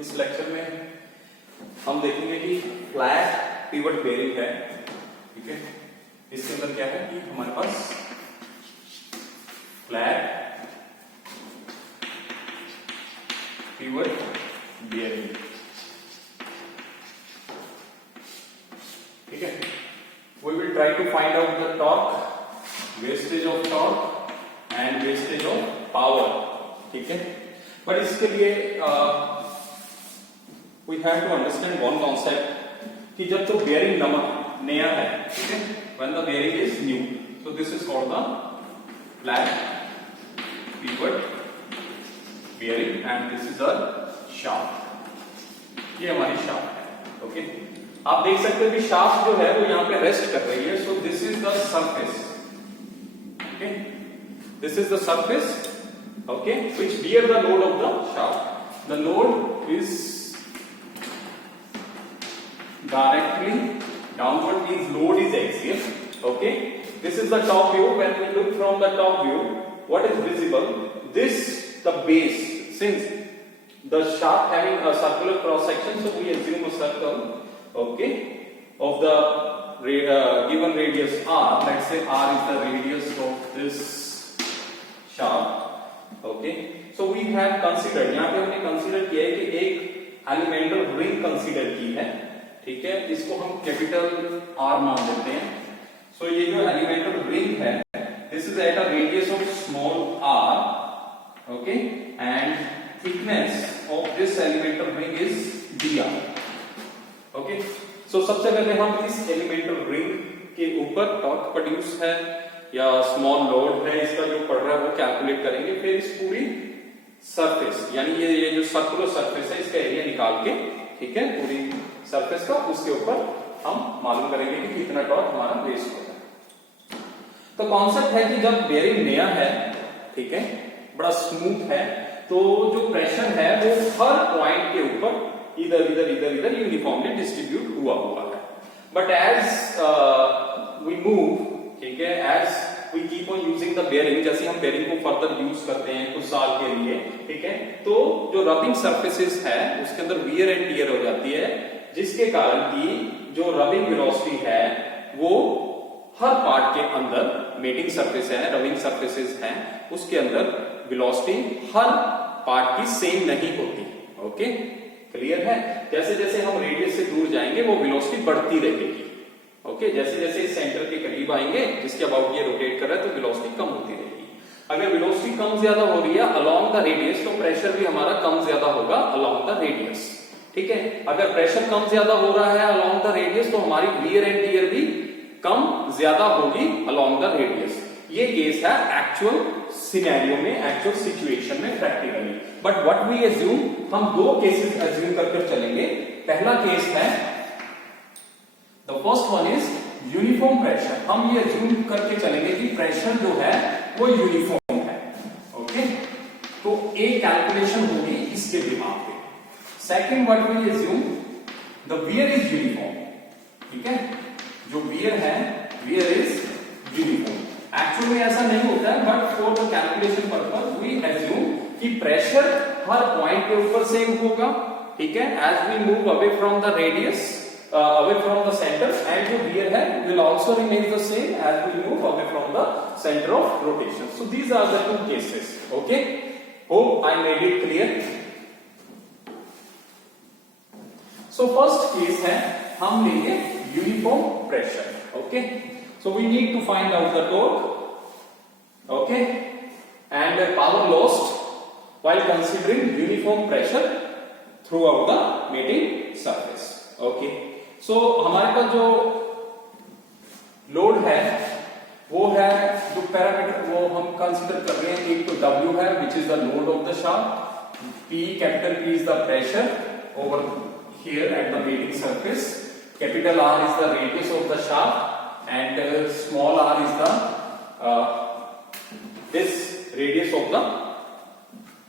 इस लेक्चर में हम देखेंगे कि फ्लैट पिवट बेयरिंग है, ठीक है। इसके अंदर क्या है कि हमारे पास फ्लैट पिवट बेयरिंग, ठीक है। We will try to find out the torque, wastage of torque and wastage of power, ठीक है। पर इसके लिए we have to understand one concept कि जब तो bearing नया है, ठीक है, when the bearing is new, so this is called the flat pivot bearing and this is a shaft, ये हमारी शाफ्ट है, ओके। आप देख सकते हो कि शाफ्ट जो है वो यहां पे रेस्ट कर रही है, so this is the surface, okay, this is the surface, okay, which bear the load of the shaft. The load is directly downward, means load is axial, okay. This is the top view. When we look from the top view, what is visible? This, the base, since the shaft having a circular cross section, so we assume a circle, okay, of the given radius r. Let's say r is the radius of this shaft, okay. So we have considered, यहाँ पे हमने consider किया है कि एक elemental ring consider की है, ठीक है। इसको हम कैपिटल R मान देते हैं। सो ये जो एलिमेंटल रिंग है, this is at a radius of small r, okay, and thickness of this elemental ring is dr, okay. So सबसे पहले हम इस एलिमेंटल रिंग के ऊपर टॉर्क प्रोड्यूस है या स्मॉल लोड है इसका जो पड़ रहा है वो कैलकुलेट करेंगे। फिर इस पूरी सरफेस, यानी ये जो सर्कुलर सरफेस है इसका एरिया निकाल के, ठीक है, पूरी सरफेस का, उसके ऊपर हम मालूम करेंगे कि कितना टॉर्क हमारा वेस्ट होता है। तो कॉन्सेप्ट है कि जब बेयरिंग नया है, ठीक है, बड़ा स्मूथ है, तो जो प्रेशर है वो हर पॉइंट के ऊपर इधर यूनिफॉर्मली डिस्ट्रीब्यूट हुआ है। बट एज वी मूव, ठीक है, as we keep on using the bearing, जैसे हम बेयरिंग को फर्दर यूज करते हैं कुछ साल के लिए, ठीक है, तो जो रबिंग सरफेसेस है उसके अंदर वियर एंड टियर हो जाती है, जिसके कारण की जो रबिंग वेलोसिटी है वो हर पार्ट के अंदर, मेटिंग सरफेस है, रबिंग सरफेसेस हैं, उसके अंदर वेलोसिटी हर पार्ट की सेम नहीं होती, ओके, क्लियर है। जैसे जैसे हम रेडियस से दूर जाएंगे वो वेलोसिटी बढ़ती रहेगी, ओके। जैसे जैसे सेंटर के करीब आएंगे, जिसके अबाउट ये रोटेट कर रहा है, तो वेलोसिटी कम होती रहेगी। अगर वेलोसिटी कम ज्यादा हो रही है अलोंग द रेडियस, तो प्रेशर भी हमारा कम ज्यादा होगा अलोंग द रेडियस, ठीक है। अगर प्रेशर कम ज्यादा हो रहा है अलोंग द रेडियस, तो हमारी वियर एंड टियर भी कम ज्यादा होगी अलोंग द रेडियस। ये केस है एक्चुअल सिनेरियो में, एक्चुअल सिचुएशन में, practically. But what we assume, हम दो केसेस एज्यूम करके चलेंगे। पहला केस है, the first one is uniform pressure. हम ये एज्यूम करके चलेंगे कि प्रेशर जो है वो यूनिफॉर्म है, ओके। तो एक कैलकुलेशन होगी इसके दिमाग पे। Second, what we assume, the wear is uniform, ठीक है, जो वियर है, वियर इज यूनिफॉर्म। एक्चुअल में ऐसा नहीं होता है, but for the calculation purpose we assume कि प्रेशर हर पॉइंट के ऊपर सेम होगा, ठीक है, as we move away from the radius, away from the center, and जो wear है will also remain the same as we move away from the center of rotation. So these are the two cases, okay. Hope I made it clear. So first case है, हम लेंगे uniform pressure, okay. So we need to find out the torque, okay, and power lost while considering uniform pressure throughout the mating surface, okay. सो हमारे पास जो load है वो है, जो parameter वो हम कंसीडर कर रहे हैं, एक तो W है which is the load of the shaft, P, capital P is the pressure over here at the mating surface, capital R is the radius of the shaft and small r is the this radius of the,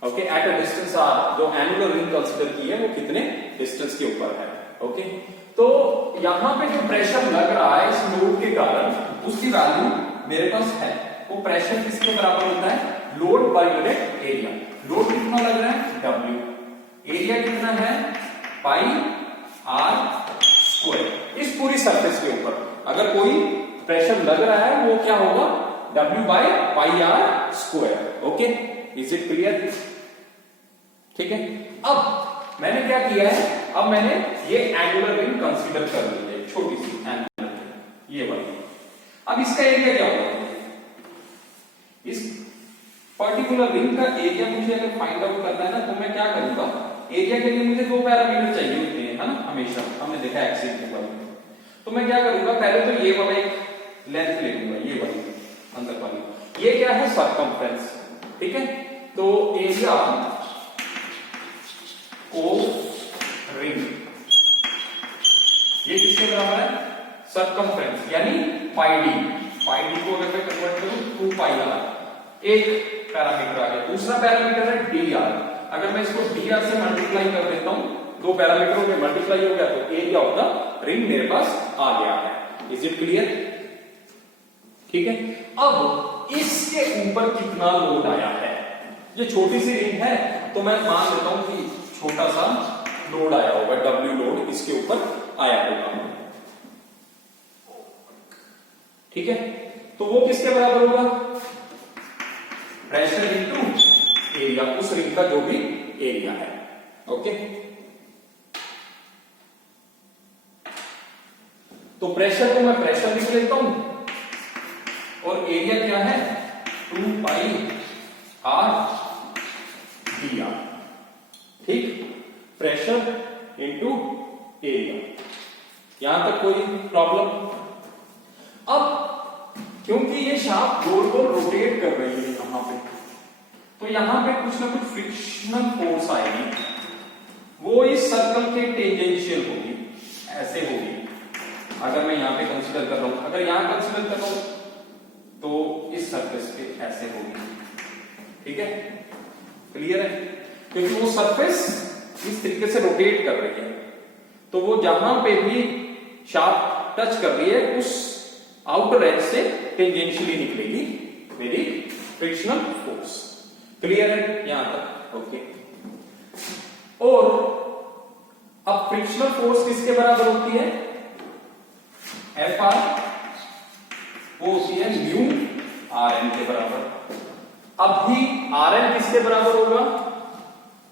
okay, eight a distance r। जो annular ring consider की है वो कितने distance के ऊपर है, okay. तो यहां पे जो प्रेशर लग रहा है इस लोड के कारण, उसकी वैल्यू मेरे पास है। वो प्रेशर किसके बराबर होता है, load per unit area. Load कितना लग रहा है, W, एरिया कितना है पाई आर स्क्वायर इस पूरी सरफेस के ऊपर। अगर कोई प्रेशर लग रहा है वो क्या होगा W by pi r square. Okay, is it clear? ठीक है, अब मैंने क्या किया है, अब मैंने ये एंगुलर रिंग कंसीडर कर ली है, छोटी सी एंगुलर रिंग ये वाली। अब इसका एरिया क्या होगा, इस पर्टिकुलर रिंग का एरिया मुझे अगर फाइंड आउट करना है ना, तो मैं क्या करूंगा, एरिया के लिए मुझे 2 पैरामीटर चाहिए होते हैं, है ना, हमेशा हमने देखा एक्सिस के ऊपर। तो मैं क्या करूंगा, पहले तो ये वाला एक लेंथ ले लूंगा, ये वाली अंदर वाली, ये क्या है सरकमफ्रेंस। ठीक है, तो एरिया ऑफ रिंग ये किसके बराबर है, सरकमफ्रेंस यानी पाई डी। पाई डी को अगर मैं कन्वर्ट करूं 2 पाई आर, एक पैरामीटर आ गया। दूसरा पैरामीटर है डी आर। अगर मैं इसको डी आर से मल्टीप्लाई कर देता हूं, 2 पैरामीटरों में मल्टीप्लाई हो गया तो एरिया ऑफ द रिंग मेरे पास आ गया है। Is it clear? ठीक है, अब इसके ऊपर कितना लोड आया है, ये छोटी सी रिंग है तो मैं मान लेता हूं कि छोटा सा लोड आया होगा, W लोड इसके ऊपर आया होगा। ठीक है, तो वो किसके बराबर होगा, प्रेशर इनटू एरिया, उस रिंग का जो भी एरिया है। ओके, तो प्रेशर को मैं प्रेशर लिख लेता हूं और एरिया क्या है 2 पाई आर डी आर। ठीक, प्रेशर इनटू एरिया, यहां तक कोई प्रॉब्लम? अब क्योंकि ये शाफ्ट गोल गोल रोटेट कर रही है यहां पे, तो यहां पे कुछ ना कुछ फ्रिक्शनल फोर्स आएगी, वो इस सर्कल के टेंजेंशियल होगी, ऐसे होगी। अगर मैं यहां पे कंसीडर कर रहा हूं, अगर यहां कंसीडर कर रहा हूं तो इस सरफेस पे ऐसे होगी। ठीक है, क्लियर है? क्योंकि वो सरफेस इस तरीके से रोटेट कर रही है, तो वो जहां पे भी शाफ्ट टच कर रही है उस आउटर एज से टेंजेंशियली निकलेगी मेरी फ्रिक्शनल फोर्स। क्लियर है यहां तक? ओके, और अब फ्रिक्शनल फोर्स किसके बराबर होती है, एफ आर, वो होती है म्यू आर एन के बराबर। अब भी आर एन किसके बराबर होगा,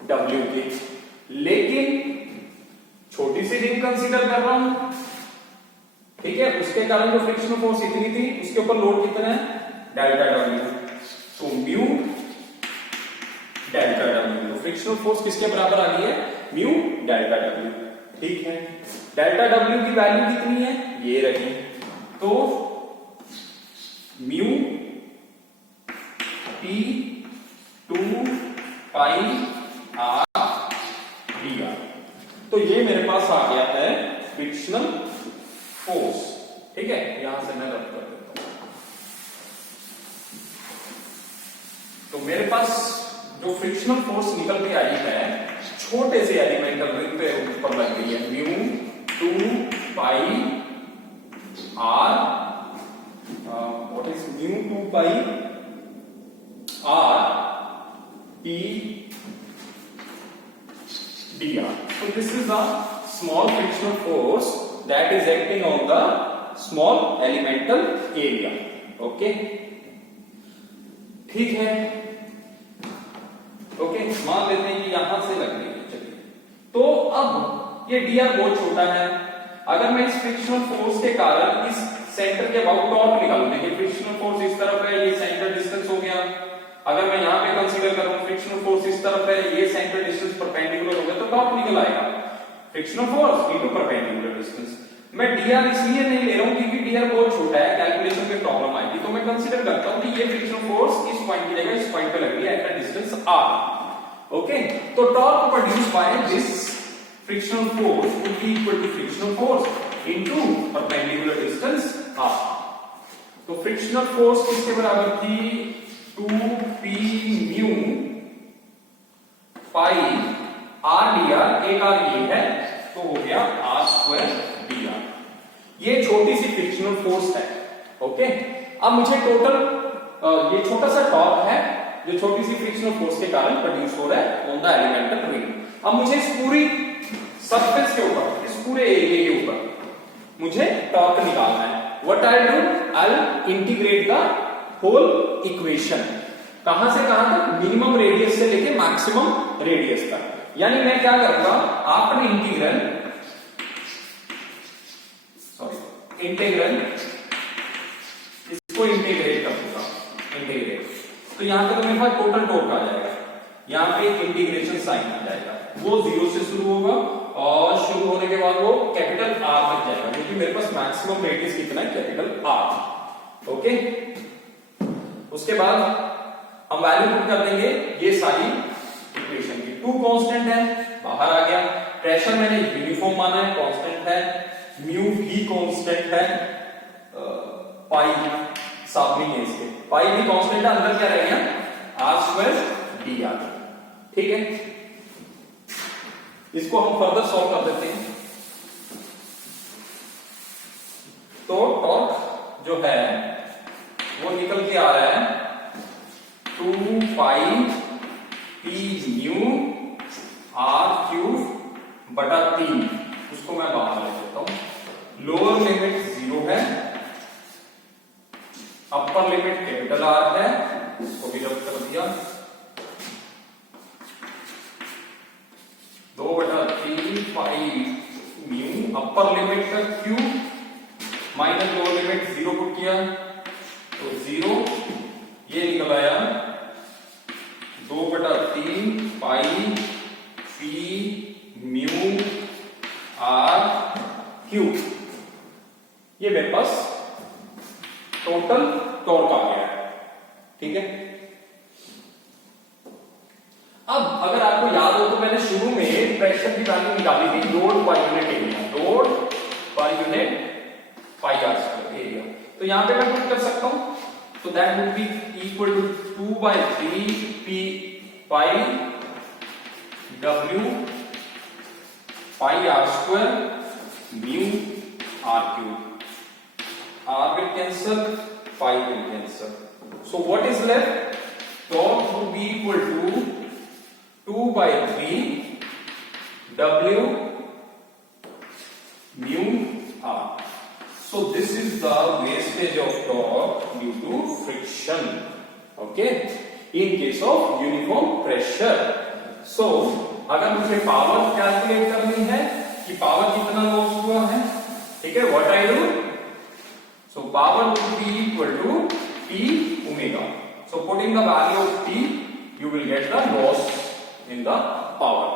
डब्ल्यू के, लेकिन छोटी सी रिंग कंसीडर कर रहा हूं। ठीक है, उसके कारण जो फ्रिक्शनल फोर्स इतनी थी, उसके ऊपर लोड कितना है, डेल्टा डब्ल्यू। तो mu delta W, frictional force किसके बराबर आ गई है, म्यू डेल्टा डब्ल्यू। ठीक है, डेल्टा डब्ल्यू की वैल्यू कितनी है, ये रही, तो mu T 2 pi R D R. तो ये मेरे पास आ गया है फ्रिक्शनल फोर्स। ठीक है, यहां से मैं रद्द कर देता हूं। तो मेरे पास जो फ्रिक्शनल फोर्स निकल के आई है छोटे से एलिमेंटल रिंग पे ऊपर लग गई है, mu 2 pi r, what is mu 2 pi r t d r. So this is a small frictional force that is acting on the small elemental area. Okay? ठीक है, ओके, मान लेते हैं कि यहां से लग रही है। चलिए, तो अब ये dr बहुत छोटा है, अगर मैं इस फ्रिक्शनल फोर्स के कारण इस सेंटर के अबाउट टॉर्क निकालूं, देखिए फ्रिक्शनल फोर्स इस तरफ है, ये सेंटर डिस्टेंस हो गया। अगर मैं यहां पे कंसीडर कर रहा हूं फ्रिक्शनल फोर्स इस तरफ है, ये सेंटर डिस्टेंस परपेंडिकुलर हो गया, तो टॉर्क निकल आएगा, frictional force into perpendicular distance. मैं dr इसलिए नहीं ले रहा हूं क्योंकि dr बहुत छोटा है, कैलकुलेशन में प्रॉब्लम आएगी, तो मैं कंसीडर करता हूं कि ये फ्रिक्शनल फोर्स इस पॉइंट की जगह इस पॉइंट पे लग रही है at a distance r। Okay, तो torque produced by this frictional force will be equal to frictional force into perpendicular distance r। तो फ्रिक्शनल फोर्स किसके बराबर थी, 2p mu pi r dr, एक r ये है, तो हो गया r स्क्वायर dr। ये छोटी सी फ्रिक्शनल फोर्स है। ओके, अब मुझे टोटल ये छोटा सा टॉर्क है जो छोटी सी फ्रिक्शनल फोर्स के कारण प्रोड्यूस हो रहा है ऑन द एलिमेंटल रिंग। अब मुझे इस पूरी सरफेस के ऊपर, इस पूरे एरिया के ऊपर मुझे टॉर्क निकालना है। What I do, I integrate the whole equation. कहां से कहां तक, मिनिमम रेडियस से लेके मैक्सिमम रेडियस तक। यानी मैं क्या करूंगा, आफ्टर इंटीग्रल, इसको इंटीग्रेट कर दूंगा, इंटीग्रेट। तो यहां पे तो मेरे पास टोटल टॉर्क आ जाएगा, यहां पे एक इंटीग्रेशन साइन आ जाएगा, वो 0 से शुरू होगा और शुरू होने के बाद वो कैपिटल R तक जाएगा, क्योंकि मेरे पास मैक्सिमम रेडियस कितना है, कैपिटल R। ओके, उसके बाद हम वैल्यू पुट कर देंगे ये सारी इक्वेशन की। 2 कांस्टेंट है, बाहर आ गया। प्रेशर मैंने यूनिफॉर्म माना है, कांस्टेंट है। म्यू भी कांस्टेंट है, पाई साफ नहीं है इसके, पाई भी कांस्टेंट है। अंदर क्या रह गया, r² dr। ठीक है, इसको हम फर्दर सॉल्व कर देते हैं। तो टॉर्क जो है वो निकल के आ रहा है 2 पाई p म्यू r³ बटा 3। उसको मैं बाहर ले लेता हूं। लोअर लिमिट 0 है, अपर लिमिट कैपिटल R है, उसको भी रब कर दिया। 2/3 पाई म्यू, अपर लिमिट का cube minus lower limit 0 put किया तो 0, ये निकल आया 2/3 पाई p म्यू r³। ये मेरे पास टोटल टॉर्क आ गया है। ठीक है, अब अगर आपको याद हो तो मैंने शुरू में प्रेशर की वैल्यू निकाली थी, load per unit area, load per unit pi r² area. तो यहां पे मैं पुट कर सकता हूं, तो that would be equal to 2/3 p pi w pi r² mu r³। R will cancel, pi will cancel. So what is left? Torque would be equal to 2/3 W mu R. So this is the wastage of torque due to friction. Okay? In case of uniform pressure. So अगर मुझे power calculate करनी है कि power कितना loss हुआ है, ठीक है, what I do? So power will be equal to P omega. So putting the value of P, you will get the loss in the power.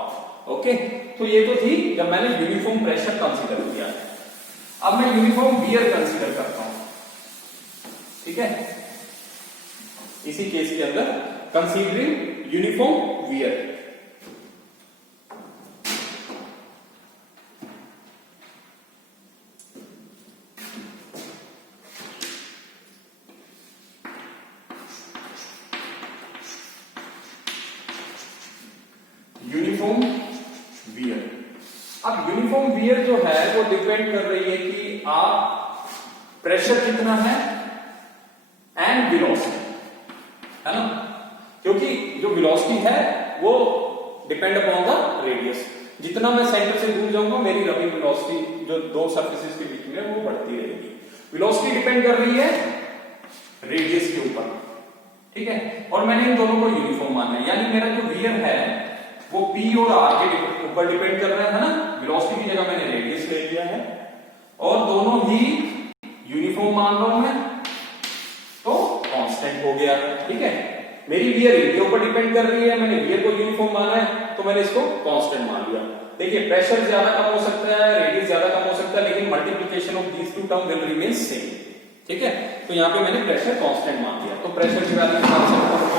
Okay? तो ये तो थी जब मैंने यूनिफॉर्म प्रेशर कंसीडर किया। अब मैं यूनिफॉर्म वियर कंसीडर करता हूं। ठीक है, इसी केस के अंदर considering uniform wear. Uniform wear, अब यूनिफॉर्म वियर जो है वो डिपेंड कर रही है कि आप प्रेशर कितना है एंड वेलोसिटी, है ना, क्योंकि जो वेलोसिटी है वो डिपेंड अपॉन द रेडियस। जितना मैं सेंटर से दूर जाऊंगा मेरी रबिंग वेलोसिटी जो दो सरफेसेस के बीच में वो बढ़ती रहेगी। वेलोसिटी डिपेंड कर रही है रेडियस के ऊपर। ठीक है, और मैंने इन दोनों को यूनिफॉर्म माना है, यानी मेरा जो वियर है वो P और R के ऊपर डिपेंड कर रहा है ना। वेलोसिटी की जगह मैंने रेडियस ले लिया है और दोनों ही यूनिफॉर्म मान रहा हूं मैं, तो कांस्टेंट हो गया। ठीक है, मेरी वियर इनके ऊपर डिपेंड कर रही है, मैंने वियर को यूनिफॉर्म माना है तो मैंने इसको कांस्टेंट मान लिया। देखिए प्रेशर ज्यादा कम हो सकता है, रेडियस ज्यादा कम हो सकता है, लेकिन multiplication of these two term will remain same. ठीक है, तो यहां पे मैंने प्रेशर कांस्टेंट मान लिया, तो प्रेशर की वैल्यू निकाल सकता हूं,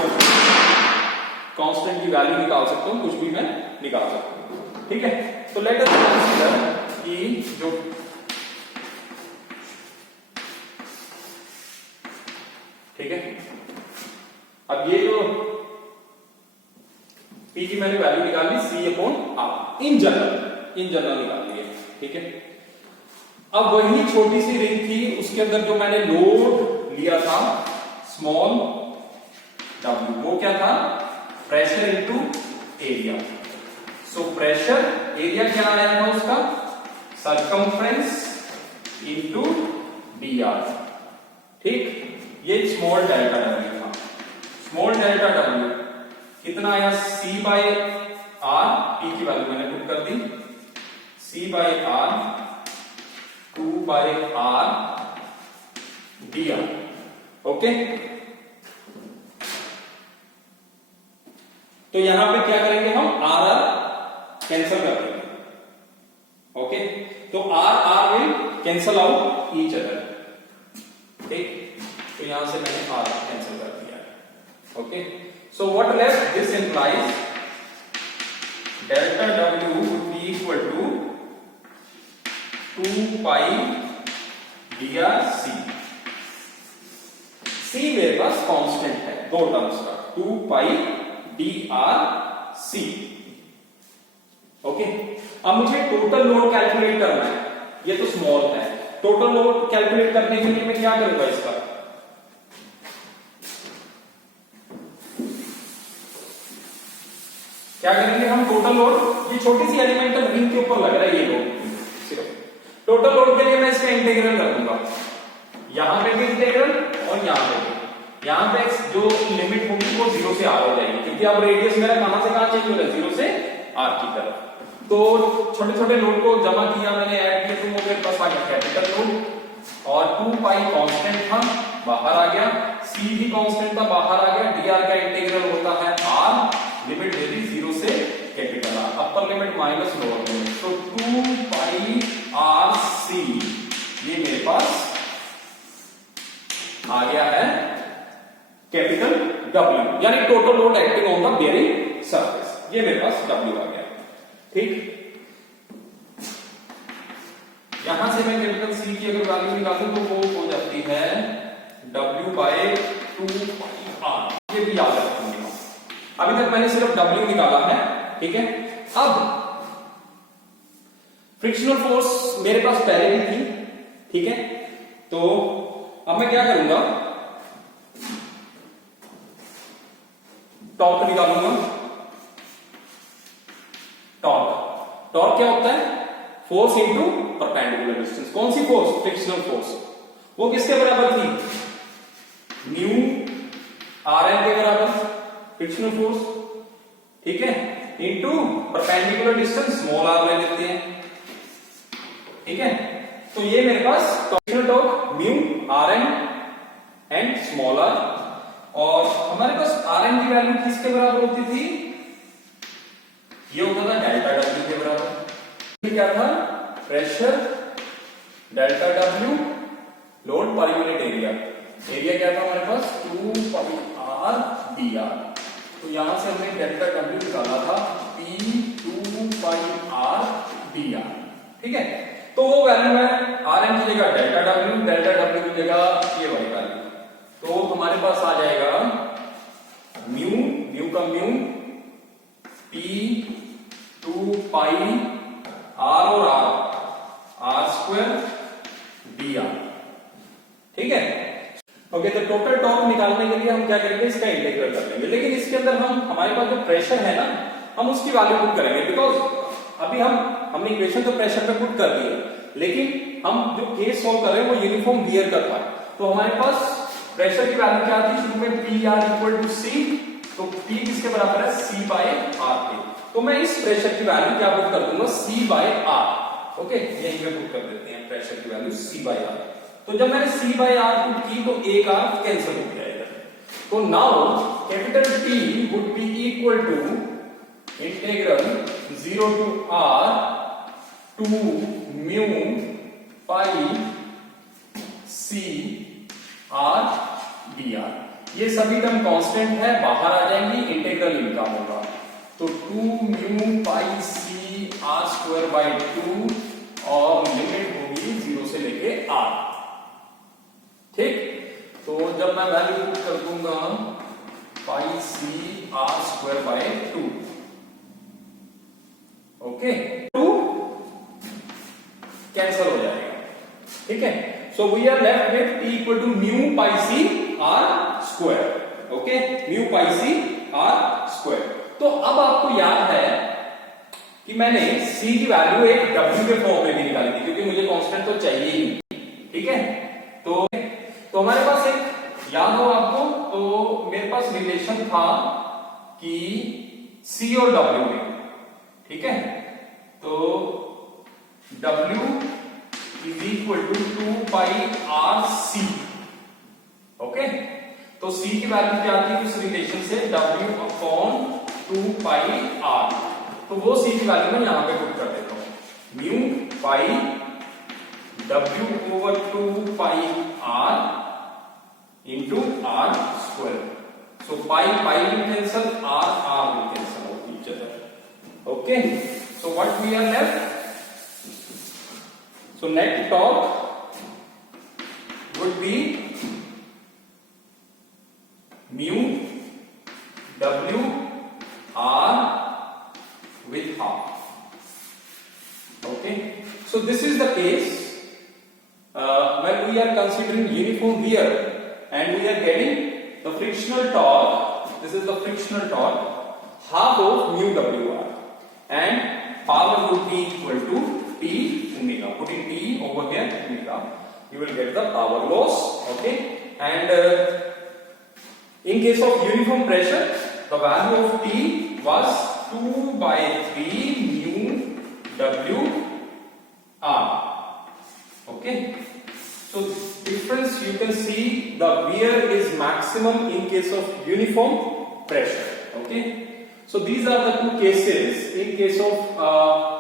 कांस्टेंट की वैल्यू निकाल सकता हूं, कुछ भी मैं निकाल सकता हूं। ठीक है, तो लेट अस कंसीडर कि जो ठीक है, अब ये जो P की मैंने वैल्यू निकाल ली C/R इन जनरल निकाल ली है। ठीक है, अब वही छोटी सी रिंग थी, उसके अंदर जो मैंने लोड लिया था स्मॉल w, वो क्या था, pressure into area. So pressure area क्या आया था उसका, सरकमफ्रेंस इनटू dr, ठीक। ये स्मॉल डेल्टा डब्ल्यू था। स्मॉल डेल्टा डब्ल्यू कितना आया, c बाय r, p की वैल्यू मैंने पुट कर दी, c by r 2 by r dr, okay. तो यहां पे क्या करेंगे हम, आर आर कैंसिल कर देंगे, ओके। तो r r will cancel out each other, ठीक। तो यहां से मैंने आर कैंसिल कर दिया, okay. So what left, this implies delta W would be equal to 2 pi dr c। c मेरे पास कांस्टेंट है दो टर्म्स का, 2 पाई dr c, ओके। अब मुझे टोटल लोड कैलकुलेट करना है, ये तो स्मॉल है। टोटल लोड कैलकुलेट करने के लिए मैं क्या करूंगा, इसका क्या करेंगे हम, टोटल लोड, ये छोटी सी एलिमेंटल रिंग के ऊपर लग रहा है ये लोड, सिर्फ टोटल लोड के लिए मैं इसका इंटीग्रल कर दूंगा, यहां पे भी इंटीग्रल और यहां पे भी। यहां पे जो लिमिट होगी वो 0 से r हो जाएगी, क्योंकि अब रेडियस मेरा कहां से कहां चेंज हो रहा है, 0 से r की तरफ। तो छोटे छोटे लोड को जमा किया मैंने, ऐड किया, तो वो मेरे पास आ गया कैपिटल लोड, और 2 पाई कांस्टेंट था बाहर आ गया, c भी कांस्टेंट था बाहर आ गया, dr का इंटीग्रल होता है r, लिमिट दे दी 0 से capital r, upper limit minus lower limit, तो 2 पाई r c ये मेरे पास आ गया है कैपिटल W, यानी total load acting on the bearing surface, ये मेरे पास W आ गया, ठीक। यहां से मैं कैपिटल C की अगर वैल्यू निकालूं तो वो हो जाती है W बाय 2 पाई R, ये भी याद रखेंगे। अभी तक मैंने सिर्फ W निकाला है, ठीक है। अब फ्रिक्शनल फोर्स मेरे पास पहले भी थी, ठीक है। तो अब मैं क्या करूंगा, टॉर्क निकालूंगा। टॉर्क क्या होता है, फोर्स इनटू परपेंडिकुलर डिस्टेंस। कौन सी फोर्स, फ्रिक्शनल फोर्स, वो किसके बराबर थी, न्यू आर एन के बराबर फ्रिक्शनल फोर्स, ठीक है, into perpendicular distance small R ले लेते हैं, ठीक है। तो ये मेरे पास frictional torque mu R N and small R, और हमारे पास आर एन की वैल्यू किसके बराबर होती थी, ये होता था डेल्टा डब्ल्यू के बराबर। क्या था, pressure delta W load per unit area, area क्या था हमारे पास 2 पाई आर dr। तो यहां से हमने डेल्टा डब्ल्यू निकाला था P 2 पाई आर dr, ठीक है। तो वो वैल्यू है आर एन की जगह डेल्टा डब्ल्यू की जगह ये वाली वैल्यू, तो हमारे पास आ जाएगा म्यू का म्यू P 2 पाई आर और आर स्क्वायर dr, ठीक है, ओके। तो टोटल टॉर्क निकालने के लिए हम क्या करेंगे, इसका इंटीग्रल कर लेंगे, लेकिन इसके अंदर हमारे पास जो प्रेशर है ना, हम उसकी वैल्यू पुट करेंगे, बिकॉज अभी हमने इक्वेशन तो प्रेशर पे पुट कर दी है, लेकिन हम जो केस सॉल्व कर रहे हैं वो यूनिफॉर्म वियर कर पाए। तो हमारे पास प्रेशर की वैल्यू क्या थी शुरू में, पी आर इक्वल टू सी, तो P किसके बराबर है, C बाय आर के। तो मैं इस प्रेशर की वैल्यू क्या पुट कर दूंगा, C बाय आर, ओके। यहीं पे पुट कर देते हैं प्रेशर की वैल्यू C बाय आर। तो जब मैंने C बाय आर पुट की तो एक आर कैंसिल हो गया इधर, तो now capital T would be equal to integral 0 to r 2 mu pi C r dr। ये सभी टर्म कांस्टेंट है, बाहर आ जाएंगी, इंटीग्रल इनका होगा, तो 2 mu pi C r square by 2, और लिमिट होगी 0 से लेके r, ठीक। तो जब मैं वैल्यू पुट कर दूंगा pi C r square by 2, okay, 2 cancel हो जाएगा, ठीक है। So we are left with T equal to mu pi C r square, okay, mu pi C r square. तो अब आपको याद है कि मैंने C की वैल्यू एक W के फॉर्म में भी निकाली थी, क्योंकि मुझे कांस्टेंट तो चाहिए ही, ठीक है। तो हमारे पास एक याद हो आपको, तो मेरे पास रिलेशन था कि C और W में, ठीक है। तो W is equal to 2 pi r c, okay. तो C की वैल्यू क्या थी उस रिलेशन से, W अपॉन 2 पाई आर। तो वो C की वैल्यू मैं यहां पे पुट कर देता हूं, mu pi W over 2 pi r into r square. So pi pi will cancel, r will cancel out each other. Okay, so what we are left? So net torque would be mu W R with half. Okay, so this is the case when we are considering uniform wear and we are getting the frictional torque. This is the frictional torque, half of mu WR, and power would be equal to T omega. Putting T over here, omega, you will get the power loss. Okay, and in case of uniform pressure, the value of T was 2 by 3 mu W R. Okay, so difference you can see, the wear is maximum in case of uniform pressure. Okay, so these are the two cases in case of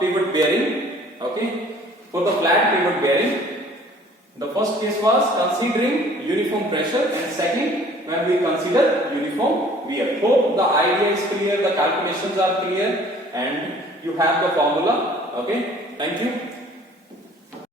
pivot bearing. Okay, for the flat pivot bearing, the first case was considering uniform pressure, and second when we consider uniform wear. Hope the idea is clear, the calculations are clear, and you have the formula. Okay, thank you.